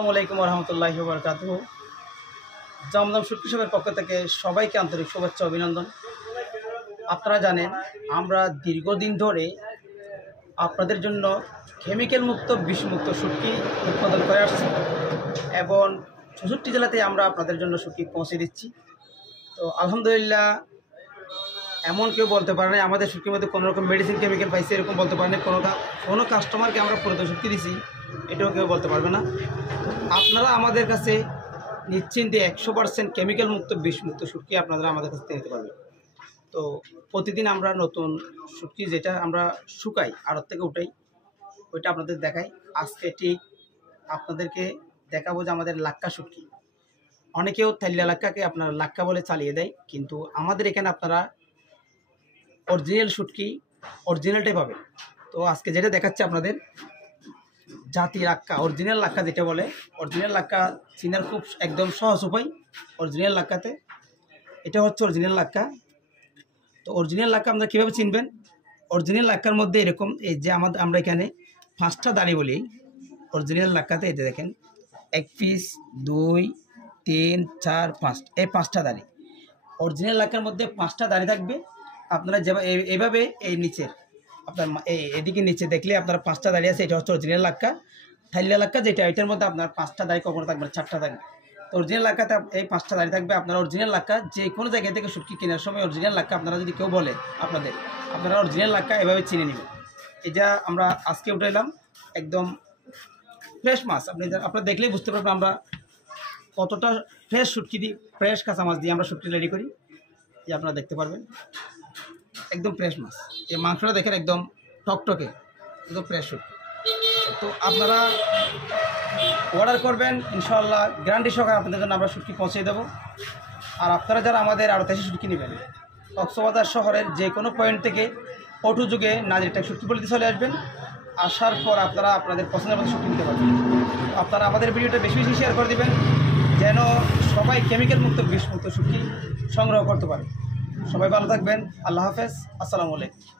আসসালামু আলাইকুম রহমতুল্লাহি ওয়া বারাকাতুহু। জমজম শুটকি শপের পক্ষ থেকে সবাইকে আন্তরিক শুভেচ্ছা অভিনন্দন। আপনারা জানেন আমরা দীর্ঘদিন ধরে আপনাদের জন্য কেমিক্যাল মুক্ত বিষমুক্ত শুটকি উৎপাদন করে আসছি এবং ৬৪ জেলাতে আমরা আপনাদের জন্য শুটকি পৌঁছে দিচ্ছি। তো আলহামদুলিল্লাহ, এমন কেউ বলতে পারে না আমাদের শুটকির মধ্যে কোনো রকম মেডিসিন কেমিক্যাল পাইছে, এরকম বলতে পারে না। কোনো কাস্টমারকে আমরা পুরাতন শুটকি দিছি, এটাও কেউ বলতে পারবে না। আপনারা আমাদের কাছে নিশ্চিন্তে 100% কেমিক্যাল মুক্ত বিষমুক্ত শুটকি আপনারা আমাদের কাছে নিতে পারবেন। তো প্রতিদিন আমরা নতুন শুটকি যেটা আমরা শুকাই আড়ত থেকে উঠাই, ওইটা আপনাদের দেখাই। আজকে ঠিক আপনাদেরকে দেখাবো যে আমাদের লাক্কা শুটকি। অনেকেও থাইল্লা লাক্কাকে আপনারা লাক্কা বলে চালিয়ে দেয়, কিন্তু আমাদের এখানে আপনারা অরিজিনাল শুটকি অরিজিনালটাই পাবেন। তো আজকে যেটা দেখাচ্ছি আপনাদের জাতি লাক্কা, অরিজিনাল লাক্কা যেটা বলে, অরিজিনাল লাক্কা চিনার খুব একদম সহজ উপায়। অরিজিনাল লাক্কাতে এটা হচ্ছে অরিজিনাল লাক্কা। তো অরিজিনাল লাক্কা আপনারা কীভাবে চিনবেন? অরিজিনাল লাক্কার মধ্যে এরকম এই যে আমরা এখানে 5টা দাড়ি বলি অরিজিনাল লাক্কাতে। এতে দেখেন 1 পিস 2 3 4 5, এই 5টা দাড়ি অরিজিনাল লাক্কার মধ্যে 5টা দাড়ি থাকবে। আপনারা যেভাবে এইভাবে এই নিচে আপনার এদিকে নিচে দেখলে আপনারা 5টা দাড়ি আছে, এটা হচ্ছে অরিজিনাল লাক্কা। থাইল্লা লাক্কা যেটা, এটার মধ্যে আপনার 5টা দাড়ি কখনো থাকবে না, 4টা থাকবে। তো অরিজিনাল লাক্কাতে এই 5টা দাড়ি থাকবে। আপনারা অরিজিনাল লাক্কা যে কোনো জায়গা থেকে শুটকি কেনার সময় অরিজিনাল লাক্কা আপনারা যদি কেউ বলে আপনারা অরিজিনাল লাক্কা এভাবে চিনে নেবেন। এটা আমরা আজকে উঠাইলাম একদম ফ্রেশ মাছ। আপনারা দেখলেই বুঝতে পারবেন আমরা কতটা ফ্রেশ শুটকি দিই, ফ্রেশ কাঁচা মাছ দিয়ে আমরা শুটকি রেডি করি। যে আপনারা দেখতে পারবেন একদম ফ্রেশ মাছ। এই মাংসটা দেখেন একদম টকটকে, একদম ফ্রেশ শুটকি। তো আপনারা অর্ডার করবেন, ইনশাআল্লাহ গ্যারান্টি সহকারে আপনাদের জন্য আমরা শুটকি পৌঁছে দেবো। আর আপনারা যারা আমাদের আরও দেশি শুটকি নেবেন, কক্সবাজার শহরের যে কোনো পয়েন্ট থেকে অটো যুগে নাজিরটেক শুটকি বলতে চলে আসবেন। আসার পর আপনারা আপনাদের পছন্দের মতো শুটকি নিতে পারবেন। আপনারা আমাদের ভিডিওটা বেশি বেশি শেয়ার করে দেবেন, যেন সবাই কেমিক্যাল মুক্ত বিষমুক্ত শুটকি সংগ্রহ করতে পারে। সবাই ভালো থাকবেন। আল্লাহ হাফেজ। আসসালামু আলাইকুম।